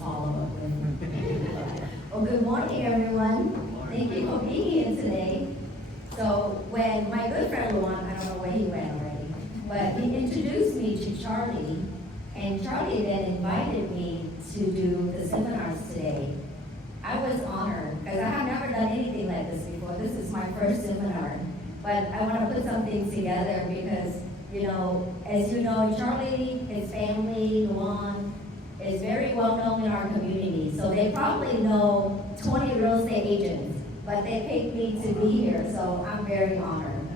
follow up with. Well, good morning, everyone. Thank you for being here today. So when my good friend Luan, I don't know where he went already, but he introduced me to Charlie, and Charlie then invited me to do the seminars today. I was honored because I have never done anything like this before. This is my first seminar, but I want to put something together because, as you know, Charlie, his family, Luan, is very well known in our community. So they probably know 20 real estate agents, but they picked me to be here, so I'm very honored.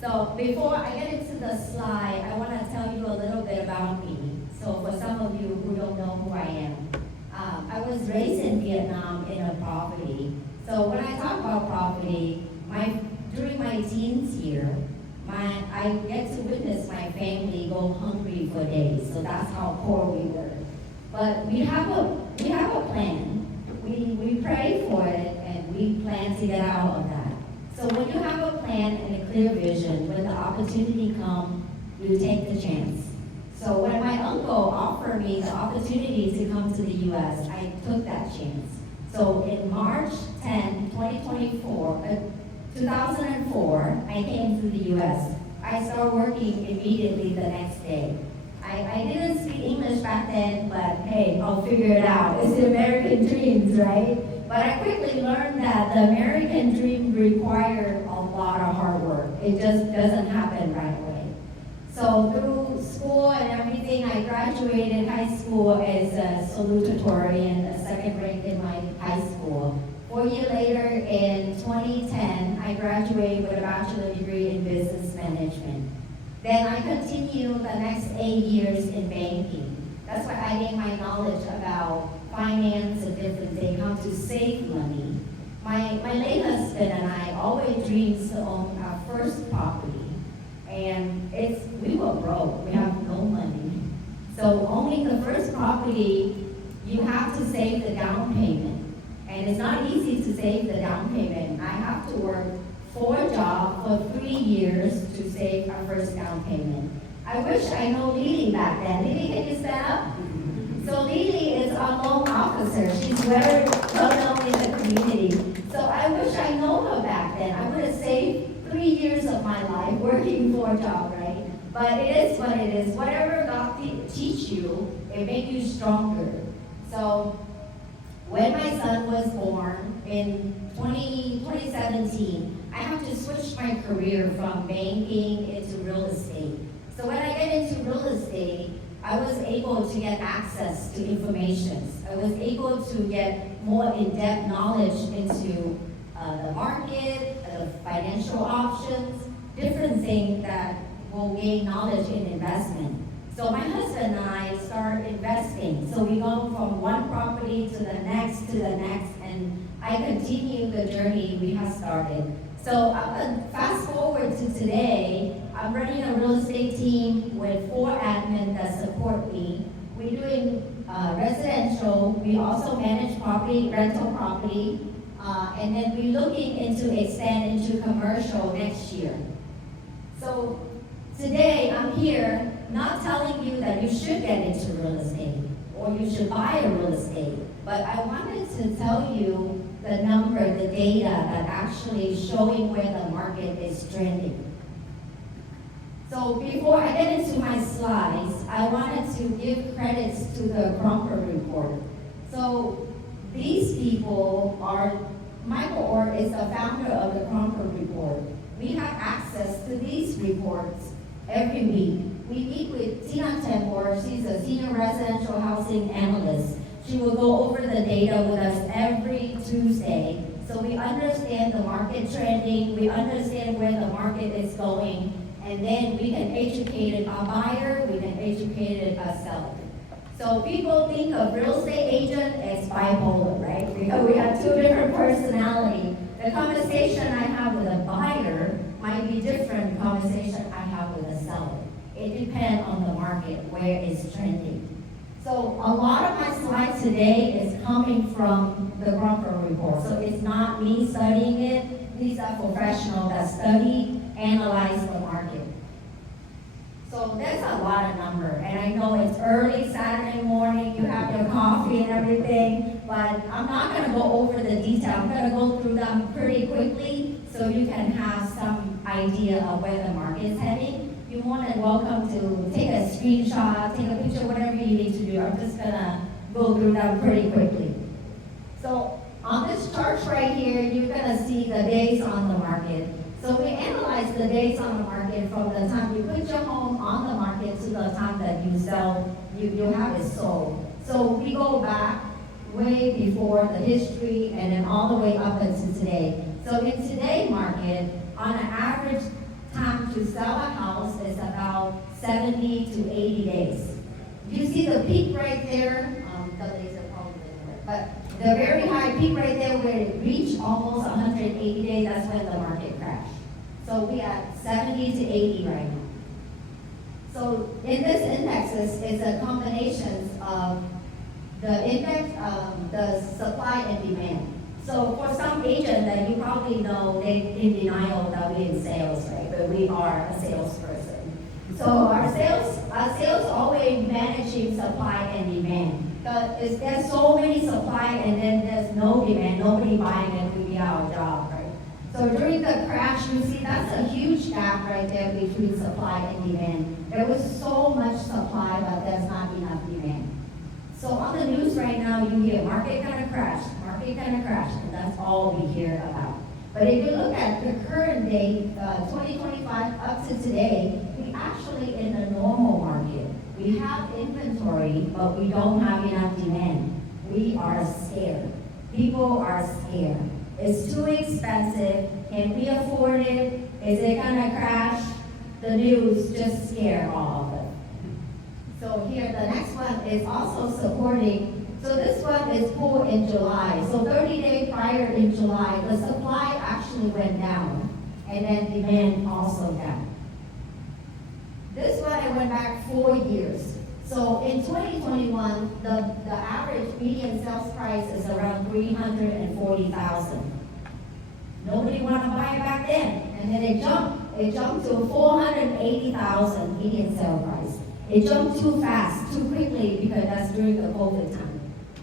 So before I get into the slide, I want to tell you a little bit about me. So for some of you who don't know who I am, I was raised in Vietnam in a property. So when I talk about property, during my teens year, I get to witness my family go hungry for days. So that's how poor we were. But we have a plan. We pray for it and we plan to get out of that. So when you have a plan and a clear vision, when the opportunity comes, you take the chance. So when my uncle offered me the opportunity to come to the U.S., I took that chance. So in March 10, 2004, I came to the U.S. I started working immediately the next day. I didn't speak English back then, but hey, I'll figure it out. It's the American dreams, right? But I quickly learned that the American dream requires a lot of hard work. It just doesn't happen right away. So through school and everything, I graduated high school as a salutatorian, a second rank in my high school. 4 years later, in 2010, I graduated with a bachelor's degree in business management. Then I continued the next 8 years in banking. That's why I gained my knowledge about finance and different things, how to save money. My late husband and I always dreamed to own our first property. And we were broke, we have no money. So owning the first property, you have to save the down payment. And it's not easy to save the down payment. I have to work 4 jobs for 3 years to save our first down payment. I wish I know Lily back then. Lily, can you stand up? So Lily is our loan officer. She's very well known in the community. So I wish I know her back then. I would have saved 3 years of my life working 4 jobs, right? But it is what it is. Whatever God teach you, it makes you stronger. So when my son was born in 2017, I have to switch my career from banking into real estate. So when I get into real estate, I was able to get access to information. I was able to get more in-depth knowledge into the market, the financial options, different things that will gain knowledge in investment. So my husband and I start investing. So we go from one property to the next, and I continue the journey we have started. So fast forward to today, I'm running a real estate team with 4 admins that support me. We're doing residential. We also manage property, rental property, and then we're looking into expand into commercial next year. So today I'm here not telling you that you should get into real estate or you should buy a real estate, but I wanted to tell you the number, the data that actually showing where the market is trending. So before I get into my slides, I wanted to give credits to the Crumper report. So these people are, Michael Orr is the founder of the Crumper report. We have access to these reports every week. We meet with Tina Tempe. She's a senior residential housing analyst. She will go over the data with us every Tuesday. So we understand the market trending, we understand where the market is going, and then we can educate a buyer, we can educate a seller. So people think of real estate agent as bipolar, right? Because we have 2 different personalities. The conversation I have with a buyer might be different conversation I have with a seller. It depends on the market, where it's trending. So a lot of my slides today is coming from the Crumper report. So it's not me studying it. These are professionals that study, analyze the market. So that's a lot of number. And I know it's early Saturday morning. You have their coffee and everything, but I'm not gonna go over the detail. I'm gonna go through them pretty quickly so you can have some idea of where the market is heading. You're more than welcome to take a screenshot, take a picture, whatever you need to do. I'm just gonna go through them pretty quickly. So on this chart right here, you're gonna see the days on the market. So we analyze the days on the market from the time you put your home on the market to the time that you sell, you have it sold. So we go back way before the history and then all the way up until today. So in today's market, on an average time to sell a house is about 70 to 80 days. You see the peak right there, the laser probably didn't work, but the very high peak right there where it reached almost 180 days, that's when the market crashed. So we at 70 to 80 right now. So in this indexes, it's a combination of the index, the supply and demand. So for some agent that you probably know, they in denial that we're in sales, right? But we are a salesperson. So our sales always managing supply and demand. There's so many supply and then there's no demand, nobody buying it, we be our job, right? So during the crash, you see that's a huge gap right there between supply and demand. There was so much supply, but there's not enough demand. So on the news right now, you hear market gonna crash, and that's all we hear about. But if you look at the current day, 2025 up to today, we actually in the normal market. We have inventory, but we don't have enough demand. We are scared. People are scared. It's too expensive. Can we afford it? Is it gonna crash? The news just scare all of us. So here, the next one is also supporting. So this one is pulled in July. So 30 days prior in July, the supply actually went down, and then demand also down. This one, I went back 4 years. So in 2021, the average median sales price is around $340,000. Nobody wanted to buy it back then. And then it jumped to $480,000 median sale price. It jumped too fast, too quickly, because that's during the COVID time.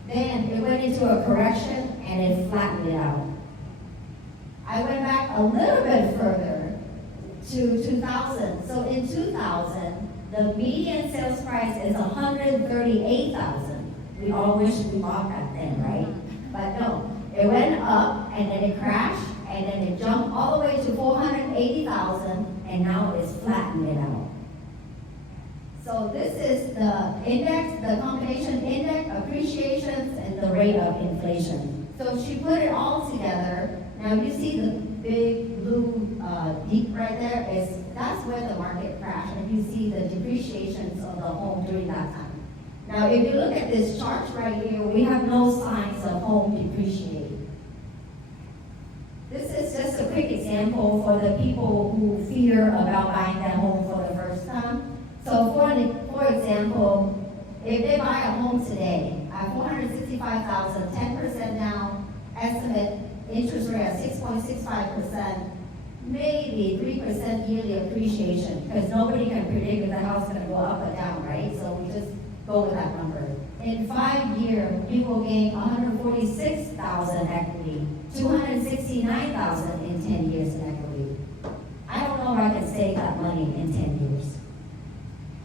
Then it went into a correction and it flattened it out. I went back a little bit further to 2000. So in 2000, the median sales price is $138,000. We all wish we bought that then, right? But no, it went up and then it crashed and then it jumped all the way to $480,000 and now it's flattened it out. So this is the index, the combination index, appreciations, and the rate of inflation. So she put it all together. Now you see the big blue deep right there, that's where the market crashed, and you see the depreciations of the home during that time. Now if you look at this chart right here, we have no signs of home depreciating. This is just a quick example for the people who fear about buying that home for the first time. So for example, if they buy a home today at $465,000, 10% down, estimate interest rate at 6.65%, maybe 3% yearly appreciation, because nobody can predict if the house is going to go up or down, right? So we just go with that number. In 5 years, you will gain $146,000 equity, $269,000 in 10 years in equity. I don't know if I can save that money in 10 years.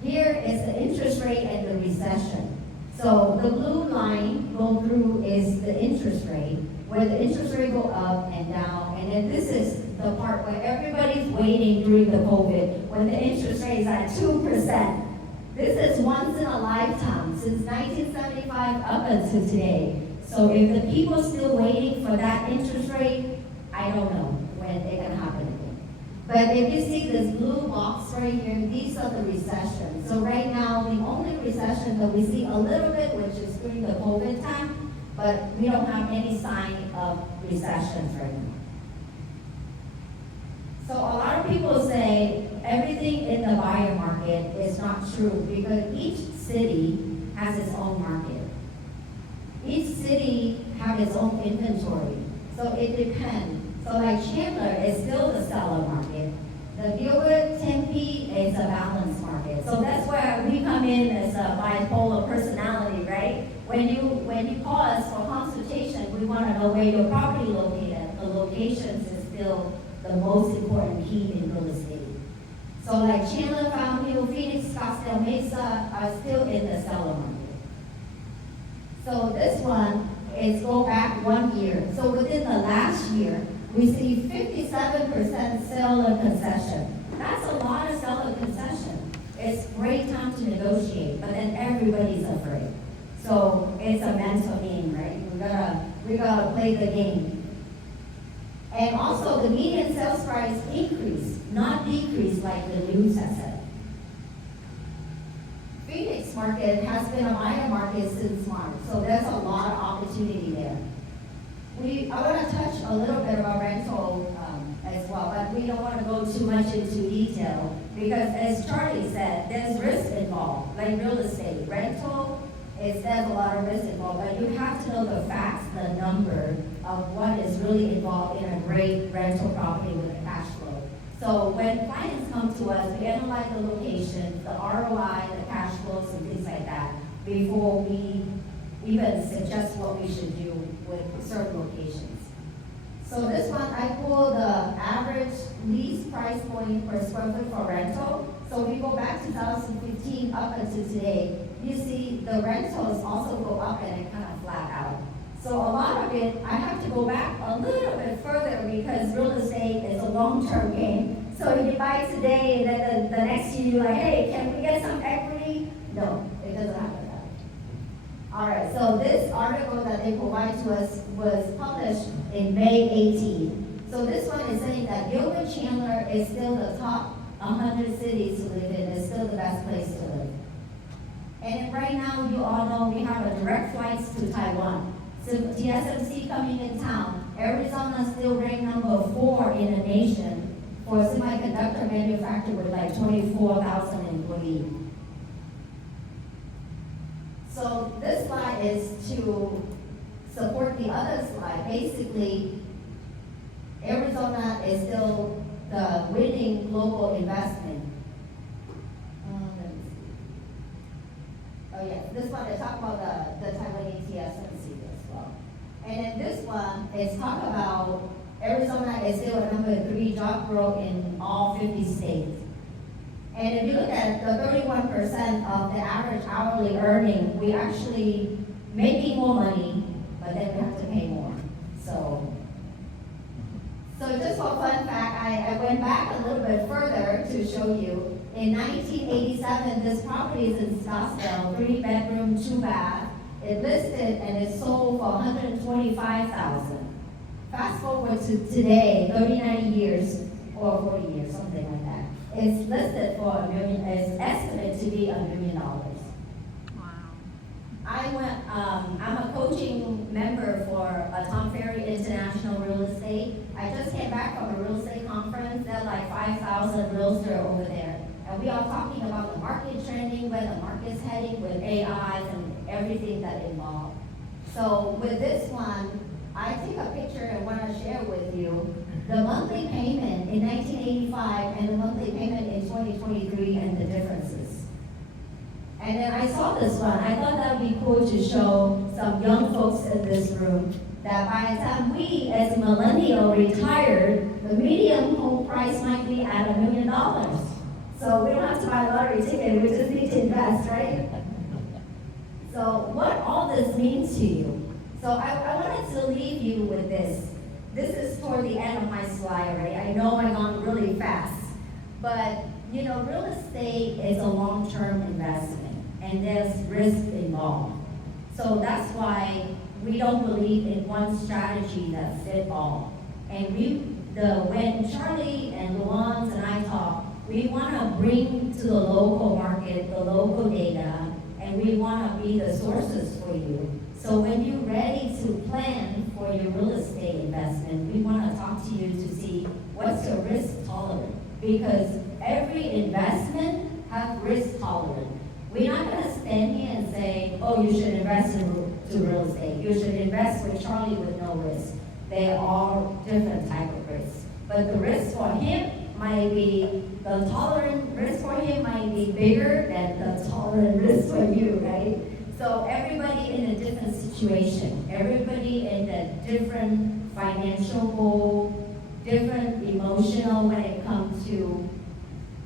Here is the interest rate and the recession. So the blue line go through is the interest rate, where the interest rate go up and down, and then this is the part where everybody's waiting during the COVID, when the interest rate is at 2%. This is once in a lifetime, since 1975 up until today. So if the people still waiting for that interest rate, I don't know when it can happen again. But if you see this blue box right here, these are the recessions. So right now, the only recession that we see a little bit, which is during the COVID time, but we don't have any sign of recessions right now. So a lot of people say everything in the buyer market is not true because each city has its own market. Each city has its own inventory. So it depends. So like Chandler is still the seller market. The Gilbert, Tempe is a balanced market. So that's where we come in as a bipolar personality, right? When you call us for consultation, we want to know where your property located. The locations is still the most important key in real estate. So like Chandler, Fountain Hill, Phoenix, Scottsdale, Mesa are still in the seller market. So this one is go back 1 year. So within the last year, we see 57% seller concession. That's a lot of seller concession. It's great time to negotiate, but then everybody's afraid. So it's a mental game, right? We gotta play the game. And also the median sales price increased, not decreased like the news has said. Phoenix market has been a buyer market since March, so there's a lot of opportunity there. I want to touch a little bit about rental as well, but we don't want to go too much into detail because as Charlie said, there's risk involved, like real estate. Rental, there's a lot of risk involved, but you have to know the facts, the number of what is really involved in a great rental property with a cash flow. So when clients come to us, we analyze the location, the ROI, the cash flows, and things like that before we even suggest what we should do with certain locations. So this one, I pull the average lease price point per square foot for rental. So we go back 2015 up until today. You see the rentals also go up and it kind of flat out. So a lot of it, I have to go back a little bit further because real estate is a long-term game. So you buy today and then the next year you're like, hey, can we get some equity? No, it doesn't happen that way. All right, so this article that they provide to us was published in May 18. So this one is saying that Gilbert, Chandler is still the top 100 cities to live in. It's still the best place to live. And right now, you all know we have a direct flights to Taiwan. So TSMC coming in town. Arizona still ranked number 4 in the nation for semiconductor manufacturer with like 24,000 employees. So this slide is to support the other slide. Basically, Arizona is still the winning global investment. Oh yeah, this one they talk about the Taiwanese TSMC as well. And then this one is talk about Arizona is still a number 3 job growth in all 50 states. And if you look at the 31% of the average hourly earning, we actually making more money, but then we have to pay more. So just for fun fact, I went back a little bit further to show you. In 1987, this property is in Scottsdale, 3-bedroom, 2-bath. It listed and it sold for $125,000. Fast forward to today, 39 years or 40 years, something like that. It's listed for $1 million. It's estimated to be $1 million. Wow. I'm a coaching member for a Tom Ferry International Real Estate. I just came back from a real estate conference. There are like 5,000 realtors over there. And we are talking about the market trending, where the market's heading with AIs and everything that involved. So with this one, I take a picture and want to share with you the monthly payment in 1985 and the monthly payment in 2023 and the differences. And then I saw this one. I thought that would be cool to show some young folks in this room that by the time we as millennials retired, the median home price might be at $1 million. So we don't have to buy a lottery ticket, we just need to invest, right? So what all this means to you. So I wanted to leave you with this. This is toward the end of my slide, right? I know I'm gone really fast. But, you know, real estate is a long-term investment, and there's risk involved. So that's why we don't believe in one strategy that fit all. And when Charlie and Luans and I talk, we want to bring to the local market the local data, and we want to be the sources for you. So when you're ready to plan for your real estate investment, we want to talk to you to see what's your risk tolerance. Because every investment has risk tolerance. We're not going to stand here and say, oh, you should invest to real estate. You should invest with Charlie with no risk. They are all different type of risks. But the risk for him might be, the tolerant risk for him might be bigger than the tolerant risk for you, right? So everybody in a different situation, everybody in a different financial goal, different emotional when it comes to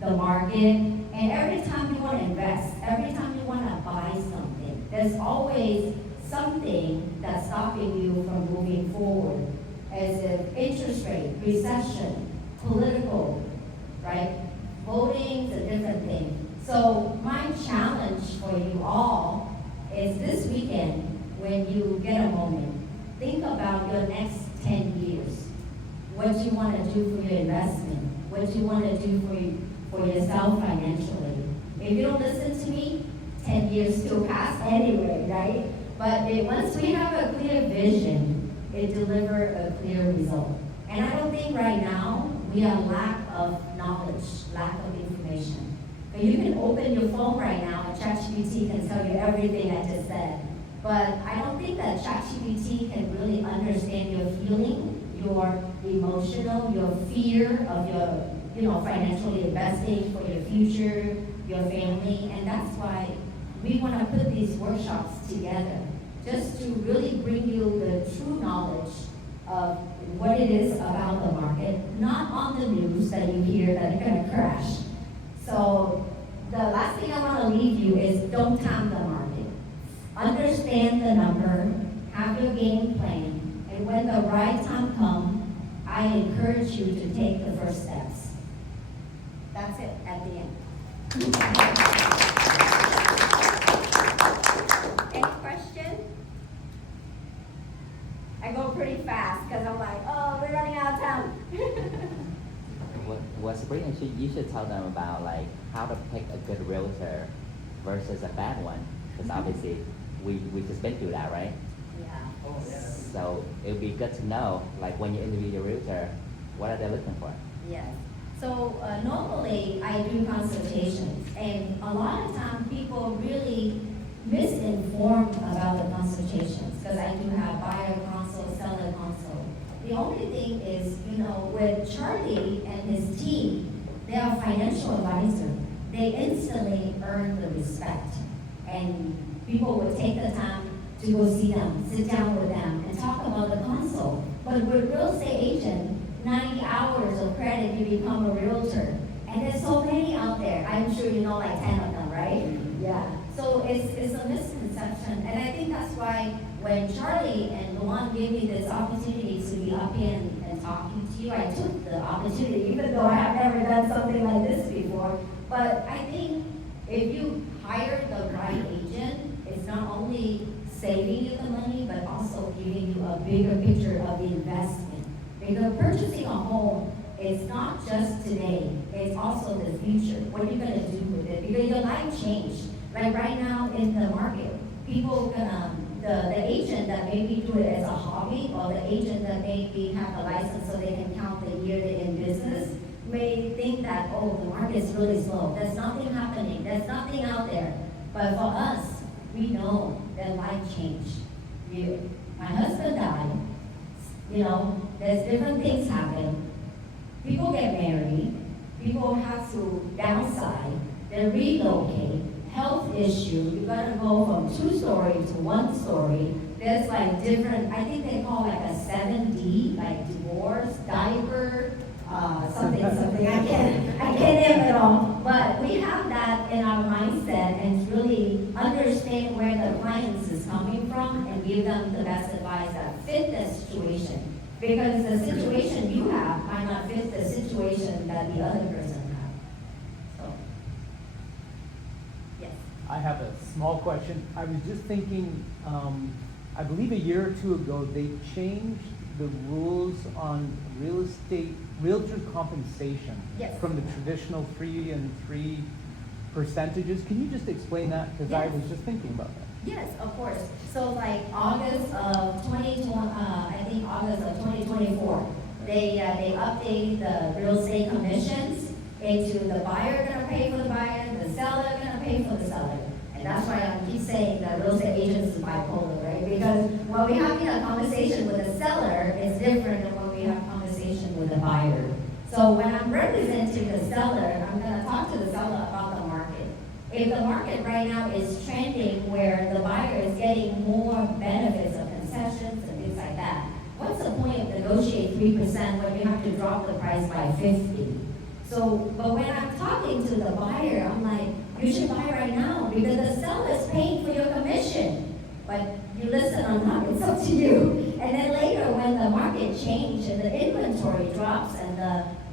the market. And every time you want to invest, every time you want to buy something, there's always something that's stopping you from moving forward. As if interest rate, recession, political, right? Voting's a different thing. So my challenge for you all is this weekend, when you get a moment, think about your next 10 years. What you want to do for your investment, what you want to do for yourself financially. If you don't listen to me, 10 years still pass anyway, right? But once we have a clear vision, it delivers a clear result. And I don't think right now we are lack of knowledge, lack of information. But you can open your phone right now and ChatGPT can tell you everything I just said. But I don't think that ChatGPT can really understand your feeling, your emotional, your fear of your, financially investing for your future, your family, and that's why we want to put these workshops together, just to really bring you the true knowledge of what it is about the market, not on the news that you hear that it's going to crash. So the last thing I want to leave you is don't time the market. Understand the number, have your game plan, and when the right time comes, I encourage you to take the first steps. That's it at the end. Any question? I go pretty fast because I'm like, oh, we're running out of time. Well, Sabrina, you should tell them about like how to pick a good realtor versus a bad one, because obviously we just been through that, right? Yeah. Oh, yeah. So it would be good to know, like when you interview your realtor, what are they looking for? Yes. So normally I do consultations, and a lot of times people really misinformed about the consultations because I do have buyer consult, seller consult. The only thing is, with Charlie and his team, they are financial advisor. They instantly earn the respect, and people would take the time to go see them, sit down with them, and talk about the consult. But with real estate agent, 90 hours of credit, you become a realtor. And there's so many out there. I'm sure you know like 10 of them, right? Yeah. So it's a misconception. And I think that's why when Charlie and Luan gave me this opportunity to be up here and talking to you, I took the opportunity, even though I have never done something like this before. But I think if you hire the right agent, it's not only saving you the money, but also giving you a bigger picture of the investment. Because purchasing a home is not just today, it's also the future. What are you going to do with it? Because your life changed. Like right now in the market, people the agent that maybe do it as a hobby, or the agent that maybe have a license so they can count the year they're in business, may think that, oh, the market is really slow. There's nothing happening. There's nothing out there. But for us, we know that life changed. My husband died. There's different things happen. People get married. People have to downsize. They relocate. Health issue. You gotta go from 2-story to 1-story. There's like different. I think they call like a 7D, like divorce, diaper, something. I can't name it all. But we have that in our mindset and really understand where the clients is coming from and give them the best advice that fit their situation. Because the situation you have might not fit the situation that the other person has. So, yes. I have a small question. I was just thinking, I believe a year or two ago, they changed the rules on real estate, realtor compensation. Yes. From the traditional 3 and 3 percentages. Can you just explain that? Because I Yes. was just thinking about that. Yes, of course. So like August of 2024, they updated the real estate commissions into the buyer gonna pay for the buyer, the seller gonna pay for the seller. And that's why I keep saying that real estate agents is bipolar, right? Because when we have a conversation with a seller, it's different than when we have a conversation with a buyer. So when I'm representing the seller, I'm gonna talk to the seller about the market. If the market right now is trending where the buyer 3% when you have to drop the price by 50. So, but when I'm talking to the buyer, I'm like, you should buy right now because the seller's paying for your commission. But you listen or not, it's up to you. And then later when the market changes and the inventory drops and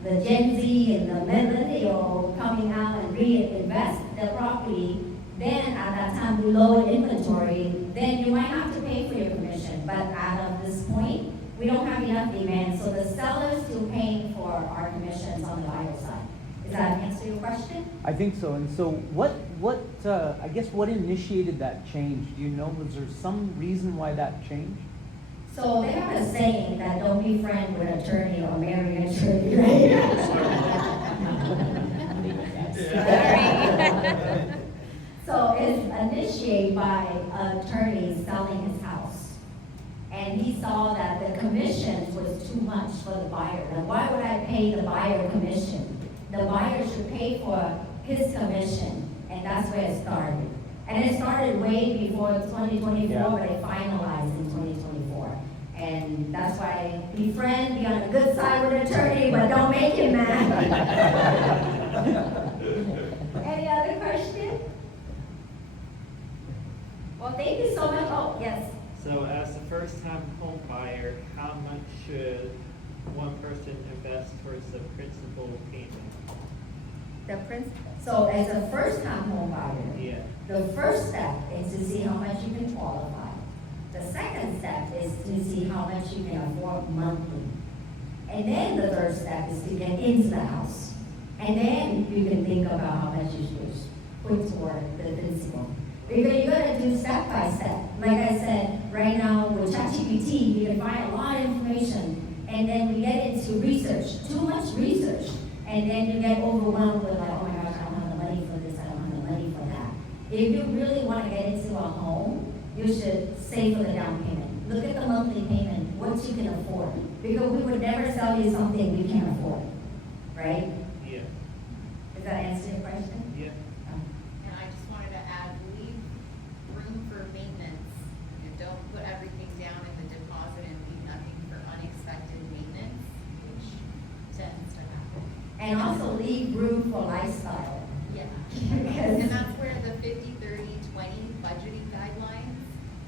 the Gen Z and the millennial coming out and reinvest the property, then at that time we lower inventory, then you might have to pay for your commission. But at this point, we don't have enough demand, so the sellers still paying for our commissions on the buyer side. Does that answer your question? I think so. And so I guess what initiated that change? Do you know, was there some reason why that changed? So they have a saying that don't be friends with an attorney or marry an attorney, right? So it's initiated by an attorney selling his house. And he saw that the commissions was too much for the buyer. Now, why would I pay the buyer commission? The buyer should pay for his commission, and that's where it started. And it started way before 2024, but it finalized in 2024. And that's why be friend, be on the good side with an attorney, but don't make him mad. Any other question? Well, thank you so much. Oh, yes. So as a first-time home buyer, how much should one person invest towards the principal payment? So as a first-time home buyer, Yeah. the first step is to see how much you can qualify. The second step is to see how much you can afford monthly. And then the third step is to get into the house. And then you can think about how much you should put toward the principal. Because you're gonna do step by step. Like I said, right now with ChatGPT, you can find a lot of information, and then we get into research, too much research, and then you get overwhelmed with like, oh my gosh, I don't have the money for this, I don't have the money for that. If you really want to get into a home, you should save for the down payment. Look at the monthly payment, what you can afford, because we would never sell you something we can't afford, right? Yeah. Does that answer your question? Yeah. And I just wanted to add, leave room for maintenance. And don't put everything down in the deposit and leave nothing for unexpected maintenance, which tends to happen. And also leave room for lifestyle. Yeah. Because- And that's where the 50-30-20 budgeting guidelines,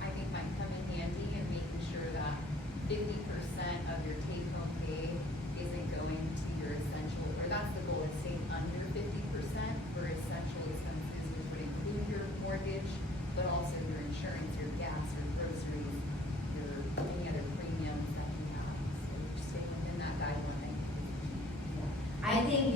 I think might come in handy in making sure that 50% of your take-home pay isn't going to your essential, or that's the goal, is staying under 50% for essential expenses, which would include your mortgage, but also your insurance, your gas, your groceries, your any other premiums that you have. So just stay within that guideline. I think,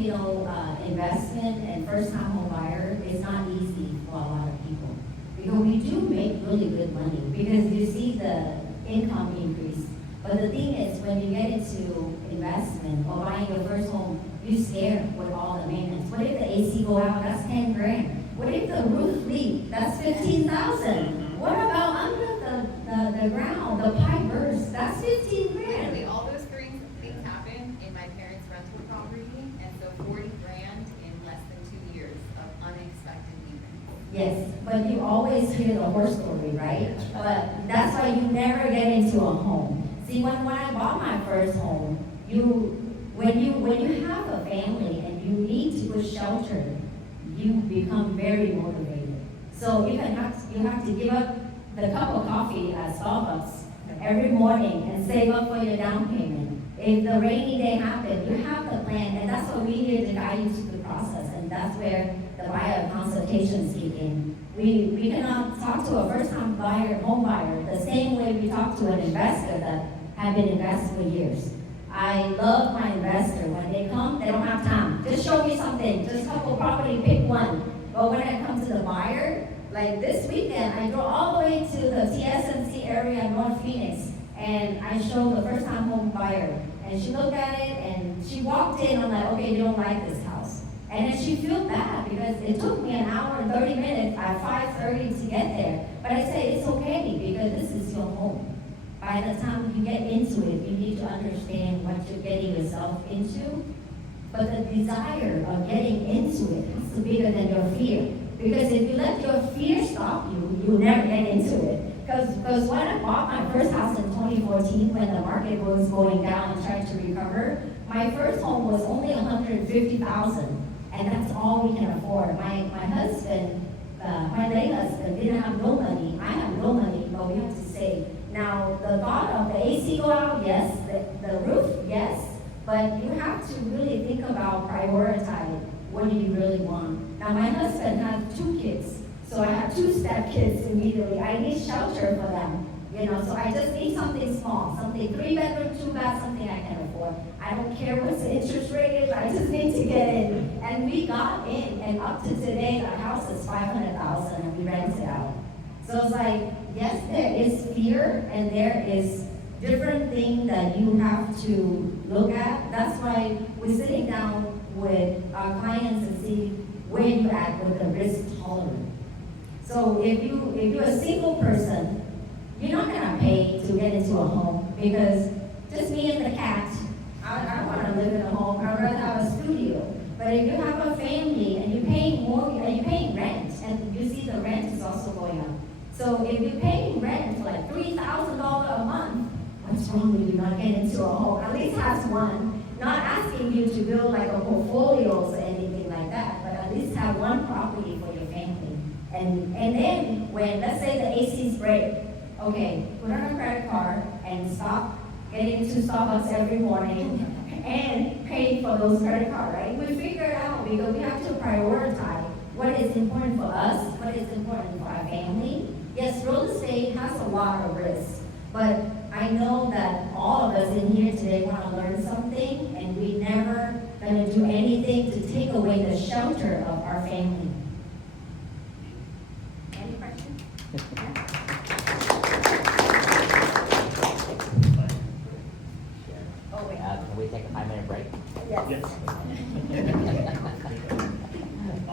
investment and first-time home buyer is not easy for a lot of people. Because we do make really good money, because you see the income increase. But the thing is, when you get into investment or buying your first home, you're scared with all the maintenance. What if the AC go out? That's 10 grand. What if the roof leak? That's 15,000. What about under the ground, the pipe burst? That's 15 grand. Literally, all those things happen in my parents' rental property, and so 40 grand in less than 2 years of unexpected maintenance. Yes, but you always hear the horror story, right? But that's why you never get into a home. See, when I bought my first home, when you have a family and you need to put shelter, you become very motivated. So you have to give up the cup of coffee at Starbucks every morning and save up for your down payment. If the rainy day happens, you have the plan, and that's what we did to guide you through the process, and that's where the buyer consultations kick in. We cannot talk to a first-time home buyer the same way we talk to an investor that have been invested for years. I love my investor. When they come, they don't have time. Just show me something. Just a couple property, pick one. But when I come to the buyer, like this weekend, I go all the way to the TSMC area in North Phoenix, and I show the first-time home buyer. And she looked at it, and she walked in. I'm like, okay, you don't like this house. And then she felt bad because it took me an hour and 30 minutes at 5:30 to get there. But I say, it's okay because this is your home. By the time you get into it, you need to understand what you're getting yourself into. But the desire of getting into it has to be bigger than your fear. Because if you let your fear stop you, you'll never get into it. Because when I bought my first house in 2014, when the market was going down and trying to recover, my first home was only 150,000, and that's all we can afford. My husband, my late husband, didn't have no money. I have no money, but we have to save. Now, the thought of the AC go out, yes. The roof, yes. But you have to really think about prioritize. What do you really want? Now, my husband has 2 kids, so I have 2 stepkids immediately. I need shelter for them, so I just need something small, something 3-bedroom, 2-bath, something I can afford. I don't care what the interest rate is, I just need to get in. And we got in, and up to today, the house is $500,000, and we rent it out. So it's like, yes, there is fear, and there is different things that you have to look at. That's why we're sitting down with our clients and see where you at with the risk tolerance. So if you're a single person, you're not gonna pay to get into a home because just me and the cat, I don't wanna live in a home, I'd rather have a studio. But if you have a family and you're paying more, and you're paying rent, and you see the rent is also going up. So if you're paying rent like $3,000 a month, what's wrong with you not getting into a home? At least have one. Not asking you to build like a portfolios or anything like that, but at least have one property for your family. And then when, let's say the AC's break, okay, put on a credit card and stop getting to Starbucks every morning and pay for those credit cards, right? We figure it out because we have to prioritize what is important for us, what is important for our family. Yes, real estate has a lot of risk, but I know that all of us in here today want to learn something, and we never gonna do anything to take away the shelter of our family. Any questions? Oh, wait. Can we take a 5-minute break? Yes.